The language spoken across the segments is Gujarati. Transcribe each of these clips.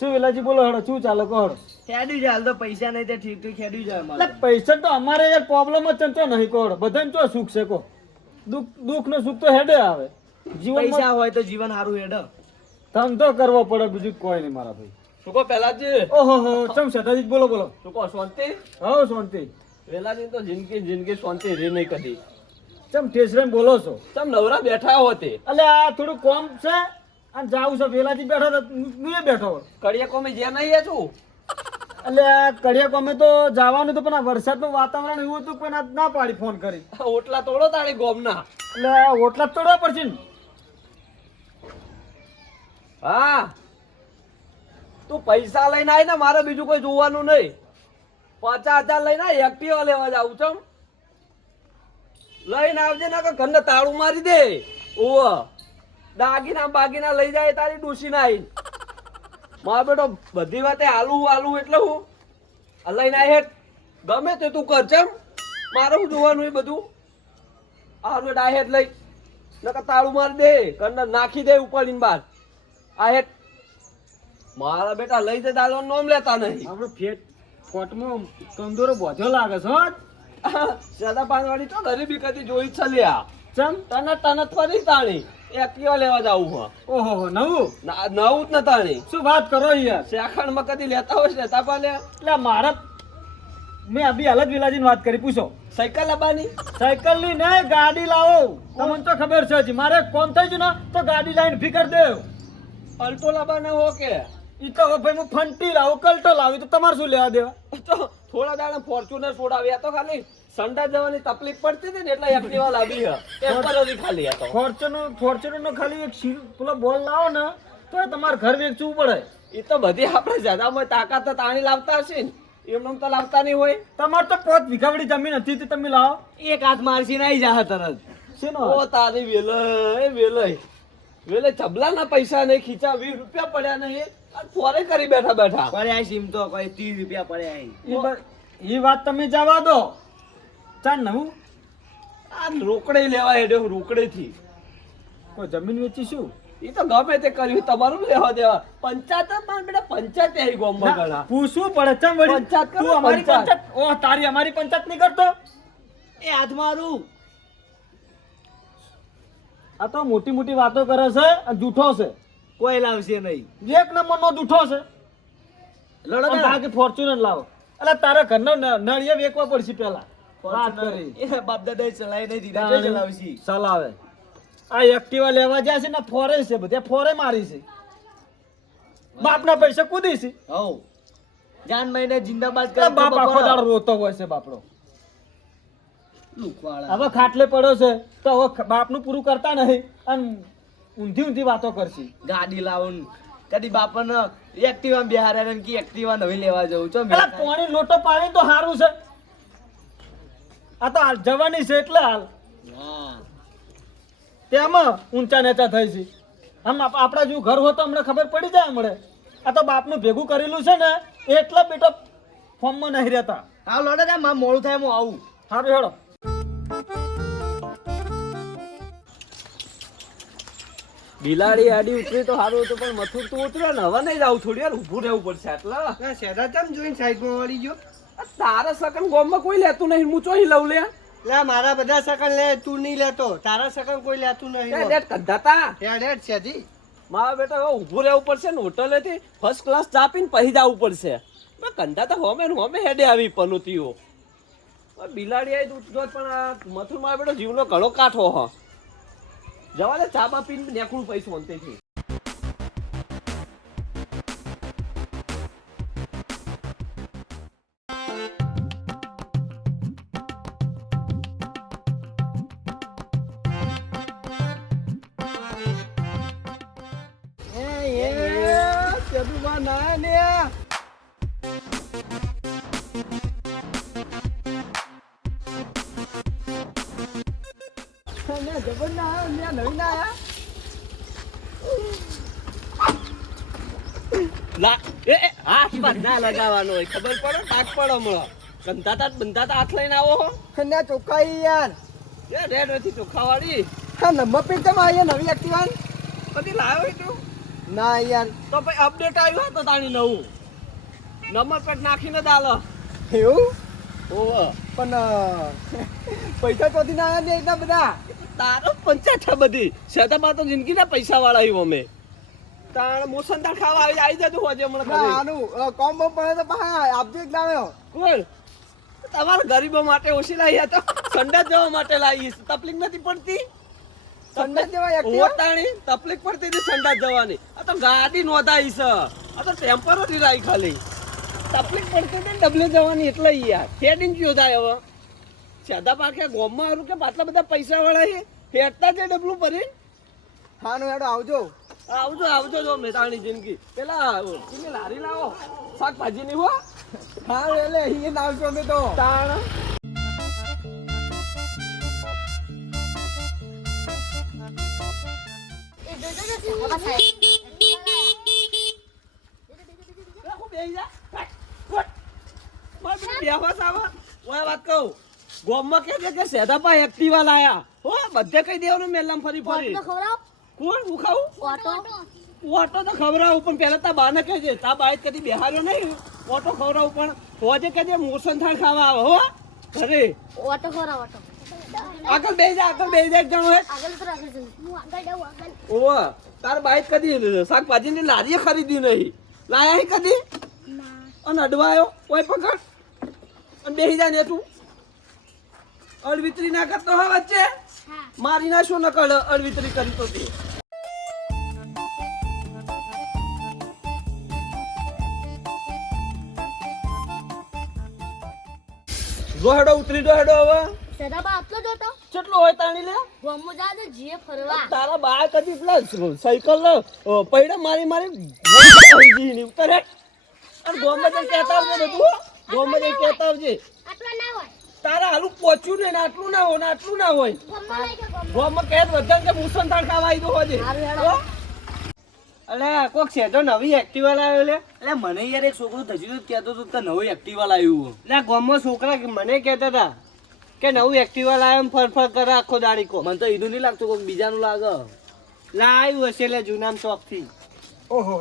શું વેલાજી બોલો હેડો શું ચાલે કહો હેડો. ખેડ્યું જાય હાલ તો પૈસા નહીં તે ઠીક ઠીક ખેડ્યું જાય એટલે મારે પૈસા તો અમારે યાર પ્રોબ્લેમ જ છે તો નહીં કહો હેડો. બધાને ચો સુખ છે કહો. દુઃખ નો સુખ તો હેડે આવે જીવનમાં. પૈસા હોય તો જીવન સારું હેડ ધંધો કરવો પડે બીજું કોઈ નહીં મારા ભાઈ. શું કહો પહેલાજી? ઓહો હો ચમ શેઠાજી બોલો બોલો. શું કહો શાંતિ? હા શાંતિ. વેલાજી તો જિંદગી શાંતિ રે નહીં કદી. ચમ ઠેસરાઈને બોલો છો? તમ નવરા બેઠા હોતે. એટલે આ થોડું કોમ છે અને જાવું છે. વેલાજી બેઠો તો હું એ બેઠો. કડિયા કોમે જ્યાં નહીં છું. એટલે આ કડિયા કોમે તો જવાનું હતું પણ આ વરસાદનું વાતાવરણ એવું હતું પણ આજ ના પાડી ફોન કરી. ઓટલા તોડો તાળી ગોમના. એટલે આ ઓટલા જ તોડવા પડશે ને. હા તું પૈસા લઈને આય ને મારે બીજું કોઈ જોવાનું નહીં. 50,000 લઈને આય એક્ટિવા લેવા જાઉં છું. લઈને આવજે ને કે ઘરને તાળું મારી દે. ઓવ દાગીના બાગીના લઈ જાય તારી ડૂસી ના આઈ. મારો બેટો બધી વાતે આલુ એટલે હું આ લઈને આય હેઠ ગમે તે તું કર ચમ મારે શું જોવાનું એ બધું. આલુ ડાય હેઠ લઈ નકર તાળું મારી દે ઘરને નાખી દે ઉપાડીને બહાર. આ હેઠ મારા બેટા લઈ જતા નોમ લેતા નહીં. આપણો ફેટ ફોટમાં કંદોરો બોધ્યો લાગે છે હો. સદા પાનવાડી તો ગરીબી કદી જોઈ છે લ્યા. ચમ તનત ફરી તાણી એક્ટિવા લેવા જાવું હા. ઓહો હો નવું નવું જ ન તાણી. શું વાત કરો યાર. શેખણ માં કદી લેતા હોય લેતા પાલે. એટલે મારા મેં અભી હાલ જ વિલાજીની વાત કરી પૂછો. સાયકલ લાવવાની. સાયકલ ની નહીં ગાડી લાવો. તમને તો ખબર છે હજી મારે કોમ થઈ ગયું ને તો ગાડી લાવીને ફિકર દેવ. અલ્ટો લાવવાના હો કે ઈ તો હવે ભાઈ હું ફંટી લાવું કલ્ટો લાવી તો તમારે શું લેવા દેવા. તો થોડા દાડા ફોર્ચ્યુનર છોડાવ્યા તો ખાલી સંડા જવાની તકલીફ પડતી હતી ને એટલે એક્ટિવા લાવી હે. ટેમ્પરરી ખાલી આ તો. ફોર્ચ્યુનર નો ખાલી એક પેલો બોલ લાવો ને તો તમારે ઘર વેચવું પડે. એ તો બધી આપણે જદામાં તાકાત તો તાણી લાવતા હશે ને એમને તો લાવતા નહીં હોય. તમારે તો 5 વીઘાવાળી જમીન હતી તે તમે લાવો. એક હાથ મારસી નાઈ જા તરત શેનો ઓ તારી વેલે ચબલાના પૈસા નહીં ખીચા 20 રૂપિયા પડ્યા નહીં અને ફોરે કરી બેઠા પડ્યા સીમ તો કોઈ 30 રૂપિયા પડ્યા એ વાત તમે જવા દો. ચાલ નવું આ રોકડે લેવા હેડ્યો રોકડે થી. કોઈ જમીન વેચી શું એ તો ગમે તે કર્યું તમારું લેવા દેવા. પંચાયત માં બેટા પંચાયત આવી ગામમાં ઘણા પૂછવું પડે. ચમ વળી પંચાયત કરો, તું અમારી પંચાયત. પંચાયત ઓ તારી અમારી પંચાયત નહીં કરતો. એ હાથ મારું આ તો મોટી મોટી વાતો કરે છે અને જૂઠો છે. કોઈ લાવશે નહીં. એક નંબર નો જૂઠો છે. લડો બાકી ફોર્ચ્યુનર લાવો. એટલે તારા ઘરનો નળિયા વેચવા પડશે પેલા. વાત કરી એ બાપ દાદા ચલાવી નહીં દીધા તો ચલાવશી ચલાવે. આ એક્ટિવા લેવા જાય છે ને ફોરે છે બધા ફોરે મારી છે. બાપના પૈસા કૂદી છે. હવ જાન મહિને જિંદાબાદ એટલે બાપ આખો દાડો રોતો હોય છે બાપડો. લુકવાળા હવે ખાટલે પડ્યો છે તો હવે બાપનું પૂરું કરતા નહીં અને ઊંધી વાતો કરશે. ગાડી લાવું કદી બાપાને એક્ટિવા બિહારે ને કે એક્ટિવા નવી લેવા જવું છો એટલે પાણી લોટો પાણી તો સારું છે. આ તો હાલ જવાની છે એટલે હાલ હા તેમાં ઊંચા નીચા થઈ છે. આમ આપણા જેવું ઘર હોય તો હમણાં ખબર પડી જાય. હમણાં આ તો બાપનું ભેગું કરેલું છે ને એટલે બેટો ફોર્મમાં નહીં રહેતા. હા લોડે ને મારે મોડું થાય હું આવું. સારું હેડો. બિલાડી આડી ઉતરી તો સારું હતું પણ મથુર તો ઉતર્યો ને હવે નહીં જાવ થોડી વાર ઊભું રહેવું પડશે. આટલા શેડા ચમ જોઈને સાઈડમાં વળી ગયો. તારા સકન ગામમાં કોઈ લેતું નહીં. હું ચોહી લઉં લે. લે મારા બધા સકન લે તું નહીં લેતો. તારા સકન કોઈ લેતું નહીં. ડેટ કંધાતા હેડ હેડ છેજી મારા બેટા હવે ઊભું રહેવું પડશે ને હોટલેથી ફર્સ્ટ ક્લાસ ચા પીને પછી જવું પડશે. કંધાતા હોમે ને હોમે હેડે આવી પનોતીઓ. બિલાડી આવી ઉઠજો પણ આ મથુર મારો બેટો જીવનો ઘણો કાઠો હ. જવા દે ચા બા પીને નેકળું પૈસું અંતેથી. હાથ ના લગાવવાનો હોય ખબર પડે તાક પડો મળો. બંધાતા હાથ લઈને આવો હો. ચોખ્ખાઈ યાર રેડ નથી ચોખ્ખા વાળી. હા નંબર પ્લેટ તમે આવી નવી એક્ટિવા કદી લાવ્યો તું ના યાર તો પછી અપડેટ આવ્યું હોય તો તાણી નવું નંબર પ્લેટ નાખીને દાલો એવું ઓહો પણ પૈસા ચોથી ના આવ્યા ને એટલા બધા તારો પંચાયત છે બધી શેતાબા તો જિંદગીના પૈસા વાળા આવ્યું અમે તાણ મોસનદાર ખાવા આવી જતું હોજે હમણાં ના ઘરે. આનું કોમ બોમ પડે તો પાછા આપજો એક લાવ્યો કોણ તમારા ગરીબો માટે ઓછી લાવી તો સંડા જવા માટે લાવી તકલીફ નથી પડતી સંડા જેવા ઓવો તાણી તકલીફ પડતી હતી સંડા જવાની આ તો ગાડી નોંધાઈ છે આ તો ટેમ્પરરી લાવી ખાલી તકલીફ પડતી હતી ને ડબલે જવાની એટલે યાર ફેડીને કયો થાય હવે સાદા પાકે ગોમમાં હારું કે આટલા બધા પૈસા વાળા છે ફેરતા છે ડબલું ભરીને હા નો હેડો આવજો આવજો આવજો જો મેતાણી જિંદગી પેલા તમે લારી લાવો શાકભાજી ની હો હા એટલે અહીંયા આવજો અમે તો તાણ રાખો બેહી જા હટ. મારે પેલી બેહવાસ આવે. ઓય વાત કહું ગોમમાં કે છે કે સેધાપા એક્ટિવા લાયા હો બધે કહી દેવાનું મેલામ ફરી ફરી કોણ હું ખાવું ઓટો તો ખવડાવું પણ પેલા તા બાને કહેજે તા બાઈ કદી બેહાર્યો નહીં ઓટો ખવડાવું પણ હોજે કહેજે મોસન થાળ ખાવા આવે હો ઘરે આગળ બેહી જા એક જણો હે ઓવો તાર બાઈ કદી શાકભાજીની લારીએ ખરીદી નહીં લાયા હી કદી અને અડવાયો કોઈ પકડ અને બેહી જા ને તું અડવિતરી ના કરતો હો વચ્ચે મારી ના શું નકળ અડવિતરી કરી તો તે દોહડો ઉતરી દોહડો હવે કેટલો હોય તાણી લે તારા બા કદી પેલા સાયકલ પૈડા મારી મારી ઉતરે અને ગોમાં જઈને કહેતા આવજે બધું ગોમાં જઈને કહેતા આવજે તારા હાલું પહોંચ્યું ને આટલું ના હોય ને આટલું ના હોય ગોમાં કહે બધા કે મુસલમાન ખાવા આવી હોજે અલે કોક સેજો નવી એક્ટિવા લાવ્યો લે એટલે મને યાર એક છોકરો થયું કહેતો તો નવી એક્ટિવા લાવ્યું એટલે ગોમાં છોકરા મને કહેતા હતા કે નવું એક્ટિવા લાવ્યો ને ફરફર કરે આખો દાડીકો મને તો ઈદું નહીં લાગતું કોક બીજાનું લાગે લાવ્યું હશે એટલે જૂનામ ચોક થી ઓહો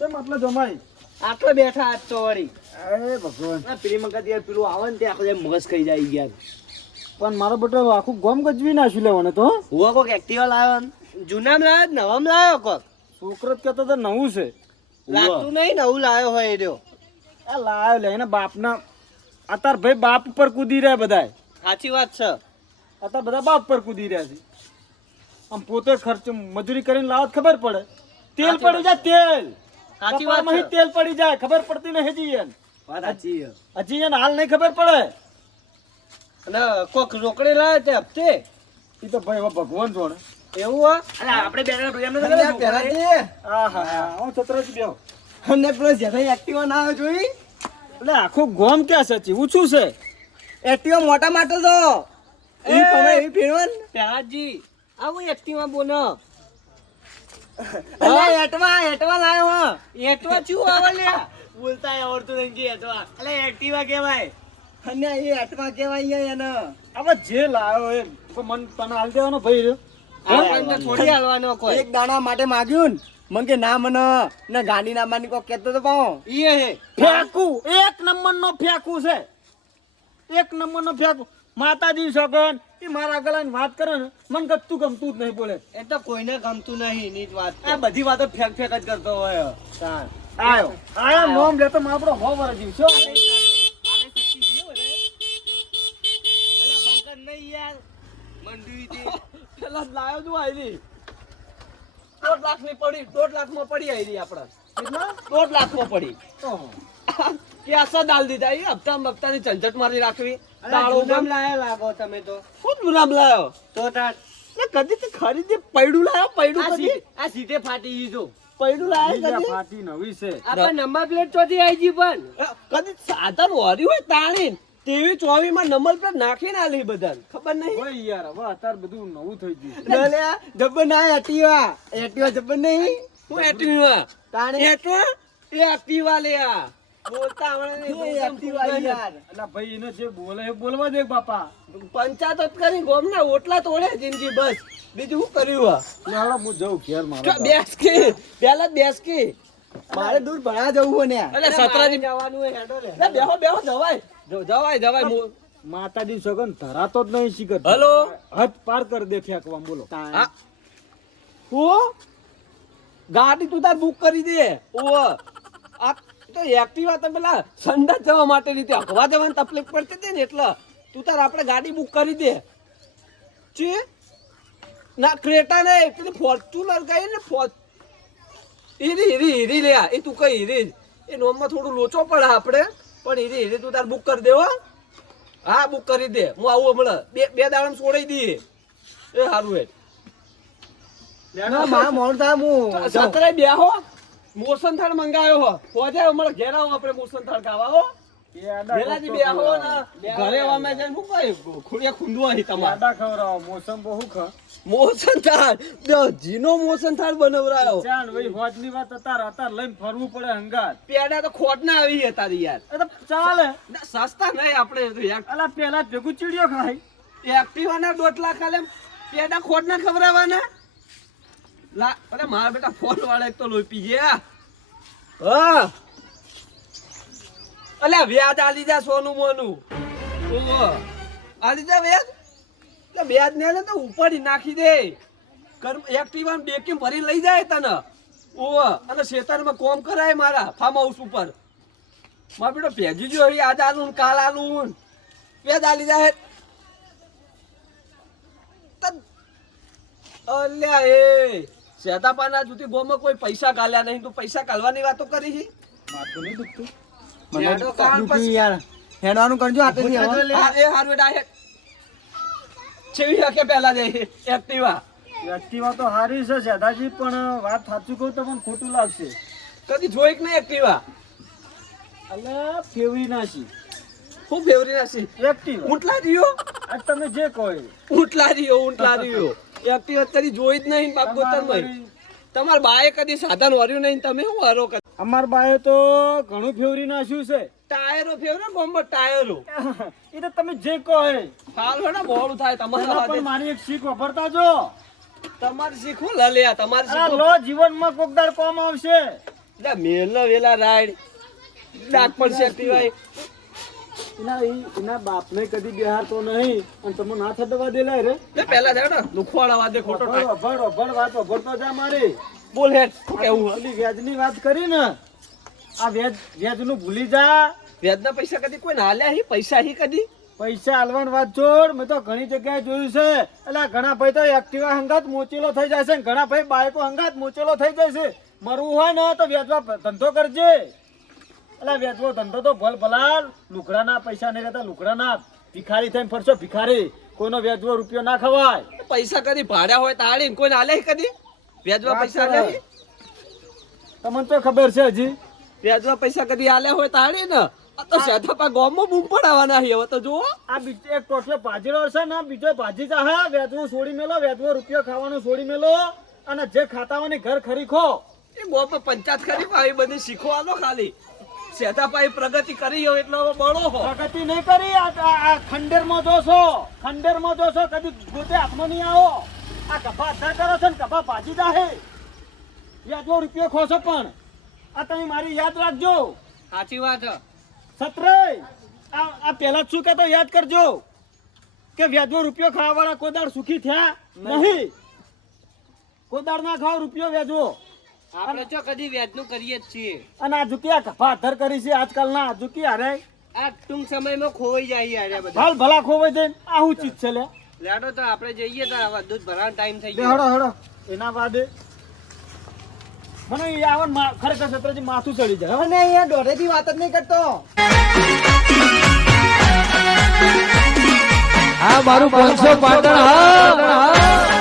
મતલબ જમાઈ આટલો બેઠા આજ તો વળી અરે ભગવાન પેલી મગજ યાર પેલું આવે ને તે આખો મગજ ખાઈ જાય યાર પણ મારો બેટો આખું ગોમ ગજવી નાખ્યું લેવાને તો હું કોક એક્ટિવા લાવ્યો ને જૂનામ લાવ્યો કે નવામ લાવ્યો કોક છોકરો જ કહેતો તો નવું છે લાગતું નહીં નવું લાવ્યો હોય એ રહ્યો આ લાયો લે એના બાપના અત્યારે ભાઈ બાપ ઉપર કૂદી રહ્યા બધા સાચી વાત છે અત્યારે બધા બાપ પર કૂદી રહ્યા છે આમ પોતે ખર્ચ મજૂરી કરીને લાવો તો ખબર પડે તેલ પડી જાય તેલ સાચી વાત કપાળમાં છે. તેલ પડી જાય ખબર પડતી નહીં હજી એને વાત સાચી છે. હજી એને હાલ નહીં ખબર પડે અને કોક રોકડે લાવ્યો તે હપ્તે એ તો ભાઈ હવે ભગવાન જોણે એવું હા અલે આપણે બેના એમને અરે પહેલાથી આહા હું છત્રાજી બેહો અને પેલો જેઠાઈ એક્ટિવા ના આવે જોઈ એટલે આખું ગોમ ક્યાં સચી ઊંચું છે એક્ટિવા મોટા માટે તો એવી ફમે એવી ફેરવન પહેલાજી આવું એક્ટિવા બોનો અલે એટવા લાયો હા એટવા ચું આવે લ્યા બોલતા આવડતું નહીં કે એટવા અલે એક્ટિવા કહેવાય અને એ એટવા કહેવાય એને હવે જે લાવ્યો એ તો મન તને હાલ દેવાનો ભાઈ રહ્યો આપણને થોડી હાલવાનો કોઈ એક દાણા માટે માગ્યું ને મને કે ના મને ને ગાડી ના માની કોઈ કહેતો તો પાઉં ઈ હે ફેંકું એક નંબર નો ફેંકું છે એક નંબર નો ફેંકું માતાજી સગન એ મારા ગલાની વાત કરે ને મને ગમતું ગમતું જ નહીં બોલે એ તો કોઈને ગમતું નહીં ની જ વાત આ બધી વાતો ફેંક ફેંક જ કરતો હોય આયો નોમ લેતો મારો હો વર જીવ છો પેલા લાયો તું આયરી 1.5 લાખ ની પડી 1.5 લાખ માં પડી આયરી આપડા કેટલા 1.5 લાખ માં પડી કે આસા દાલ દીધા એ હપ્તા ની ઝંઝટ મારી રાખવી દાળો ગામ લાયા લાગો તમે તો ખુદ મુરામ લાયો તો તાર કદી તે ખરીદી પૈડું લાયો પૈડું કદી આ સીટે ફાટી ગઈ જો પૈડું લાયો કદી ફાટી નવી છે આપણ નંબર પ્લેટ ચોથી આવી જી પણ કદી સાધન હોરી હોય તાણી તેવી 24 માં નંબર પ્લેટ નાખીને આલી બધા ખબર નહીં ઓય યાર હવે અત્યારે બધું નવું થઈ ગયું લે જબ્બર ના એક્ટિવા જબ્બર નહીં હું એટીવા તાણે એટવા એ એક્ટિવા લે આ બોલતા આવડે નહીં, એ એક્ટિવા યાર. અલા ભાઈ એને જે બોલે એ બોલવા દે બાપા. પંચાયત જ કરી ગોમના ઓટલા તોડે જિંદગી બસ, બીજું શું કર્યું હે? હાલો હું જાઉં ઘેર મારે. જો બેસ કે પેલા જ બેસ કે મારે દૂર ભણા જવું હોય ને યાર. એટલે સતરાજી જવાનું હોય હેડો લે બેહો બેહો જવાય જવાય માતાજી સગન ધરાતો જ નહીં શીખર. હલો હદ પાર કરી દે ફેંકવા બોલો. હા તું ગાડી તું તાર બુક કરી દે ઓ આ તો એક્ટિવા તો પેલા સંડાસ જવા માટે રીતે હવા જવાની તકલીફ પડતી હતી ને એટલે તું તાર આપણે ગાડી બુક કરી દે છે ના ક્રેટા ને પેલી ફોર્ચ્યુનર કઈ ને હીરી લે એ તું કઈ હીરી એ નોમમાં થોડું લોચો પડે આપણે પણ હીરી તું તાર બુક કરી દે હો હા બુક કરી દે હું આવું હમણાં બે દાડમ છોડી દઈએ એ સારું હે ના માં મોડું થાય હું જાઉં. સતરે બેહો મોસન થાળ મંગાયો હો પહોંચે હમણાં ઘેર આવો આપણે મોસન થાળ ખાવા હો વેલાજી બેહો ને ઘરે અમે જઈને શું કઈ ખુડિયા ખૂંદવા હી તમારે આડા ખવડાવો મોસમ બહુ ખા. મોસન થાળ જીનો મોસન થાળ બનાવરાયો ચાલ ભાઈ હોજની વાત અતાર લઈને ફરવું પડે હંગાત. પેડા તો ખોટ ના આવી હે તારી યાર એ તો ચાલે. ના, સસ્તા નહીં આપણે અલા પેલા ભેગું ચીડિયો ખાય. એક્ટિવા ના દોટલા ખાલે પેડા ખોટ ના ખવડાવવાના લા અરે મારા બેટા ફોન વાળા એક તો લોહી પી ગયા હા અલ્યા વ્યાજ આલી જા સોનું મોનું ઓહો આલી જા વ્યાજ એટલે વ્યાજ ને લે તો ઉપાડી નાખી દે એક્ટિવા ને બેકીમ ભરી લઈ જાય તને ઓહો અને શેતાનમાં કોમ કરાય મારા ફાર્મ હાઉસ ઉપર મારા બેટો ભેજી જો આજ આલું ને કાલ આલું ને વ્યાજ આલી જાય અલ્યા એ શેતાપાના જુતી ગોમાં કોઈ પૈસા કાલ્યા નહીં તું પૈસા કાલવાની વાતો કરી છે માથું નહીં દુખતું. મને હેડો કાન દુખી યાર. હેડવાનું કરજો હાથેથી હવે. હા, એ હારું બેટા હે છેવી હકે પહેલા જાય એક્ટિવા એક્ટિવા તો હારી છે સેધાજી, પણ વાત સાચું કહું તો પણ ખોટું લાગશે. કદી જોઈ કે નહીં એક્ટિવા અલા ફેવરી નાસી હું ફેવરી નાસી એક્ટિવા. ઊંટલા રહ્યો આ તમે જે કહો એ. ઊંટલા રહ્યો એક્ટિવા કદી જોઈ જ નહીં બાપ ગોતર નહીં તમાર બાએ કદી સાધન વર્યું નહીં તમે શું હરો કદી અમાર બાએ તો ઘણું ફેવરી નાખ્યું છે. ટાયરો ફેવરે બોમ્બર ટાયરો એ તો તમે જે કહો એ. હાલ હેડા મોડું થાય એના તમારા પણ વાદે. મારી એક શીખ વાપરતા જો. તમારે શીખવું લલ્યા તમારે આ શીખવું લો જીવનમાં કોક દાડ કામ આવશે. એટલે મેલનો વેલા રાઈડ ડાક પણ છે એક્ટિવા એના બાપને કદી બિહારતો નહીં અને તમે ના થવા દે રે. લે પહેલા જાય ને લુખવાડા વાદે ખોટો ટાઈમ ભણ વાત ભરતો જા મારી. બોલ હેડ શું કેવું હે? પેલી વ્યાજની વાત કરી ને, આ વ્યાજનું ભૂલી જા. વ્યાજના પૈસા કદી કોઈ ના આલ્યા હી પૈસા હી કદી પૈસા આલવાની વાત છોડ. મેં તો ઘણી જગ્યાએ જોયું છે. એટલે ઘણા ભાઈ તો એક્ટિવા હંગાત મોચેલો થઈ જાય છે ને ઘણા ભાઈ બાઈકો હંગાત મોચેલો થઈ જાય છે. મરવું હોય ને તો વ્યાજવા ધંધો કરજે. એટલે વ્યાજવો ધંધો તો ભલ ભલા લુકડાના પૈસા નહીં રહેતા, લુકડાના ભિખારી થઈને ફરશો ભિખારી. કોઈનો વ્યાજવો રૂપિયો ના ખવાય. પૈસા કદી ભાડ્યા હોય તાળી કોઈ ના આલ્યા હી કદી વ્યાજવા પૈસા આલ્યા હી તમને તો ખબર છે હજી. વ્યાજવા પૈસા કદી આલ્યા હોય તાળી ને આ તો સેઠાપા ગામમાં બૂમ પડાવવાના હી હવે તો જુઓ આ બીજો એક ટોટલો ભાજીલો છે ને, બીજો ભાજી જા. વ્યાજવું છોડી મેલો, વ્યાજવો રૂપિયો ખાવાનું છોડી મેલો અને જે ખાતાવાની ઘર ખરીખો. એ ગામમાં પંચાયત કરી આવી બધી શીખો આલો ખાલી સેઠાપા પ્રગતિ કરી હોય એટલે હવે બળો હો પ્રગતિ નહીં કરી. આ ખંડેરમાં જોશો, ખંડેરમાં જોશો, કદી ગોતે હાથમાં નહીં આવો. આ કપા અધા કરો છો ને કપા ભાજી જાહે. વ્યાજવો રૂપિયો ખોશો પણ આ તમે મારી યાદ રાખજો. સાચી વાત છે સત્રે આ પહેલા શું કહેતો યાદ કરજો કે વ્યાજવો રૂપિયો ખાવા વાળા કોઈ દાડ સુખી થયા નહીં. કોઈ દાડ ના ખાવ રૂપિયો વ્યાજવો. આપણે જો કદી વ્યાજનું કરીએ જ છીએ અને આ ઝુકિયા કફા અધર કરી છે આજકાલના. આ ઝુકી હારે આ ટૂંક સમયમાં ખોઈ જાય યાર બધા ભલ ભલા ખોવાઈ જાય. આ શું ચીજ છે લે? લેડો તો આપણે જઈએ તો હવે દૂધ ભરવાનો ટાઈમ થઈ બે હળો હળો એના બાદે મને એ આવન ખરેખર સત્રજી માથું ચડી જાય. અને અહીંયા દોઢેથી વાત જ નહીં કરતો. આ મારું 500 પાટણ હા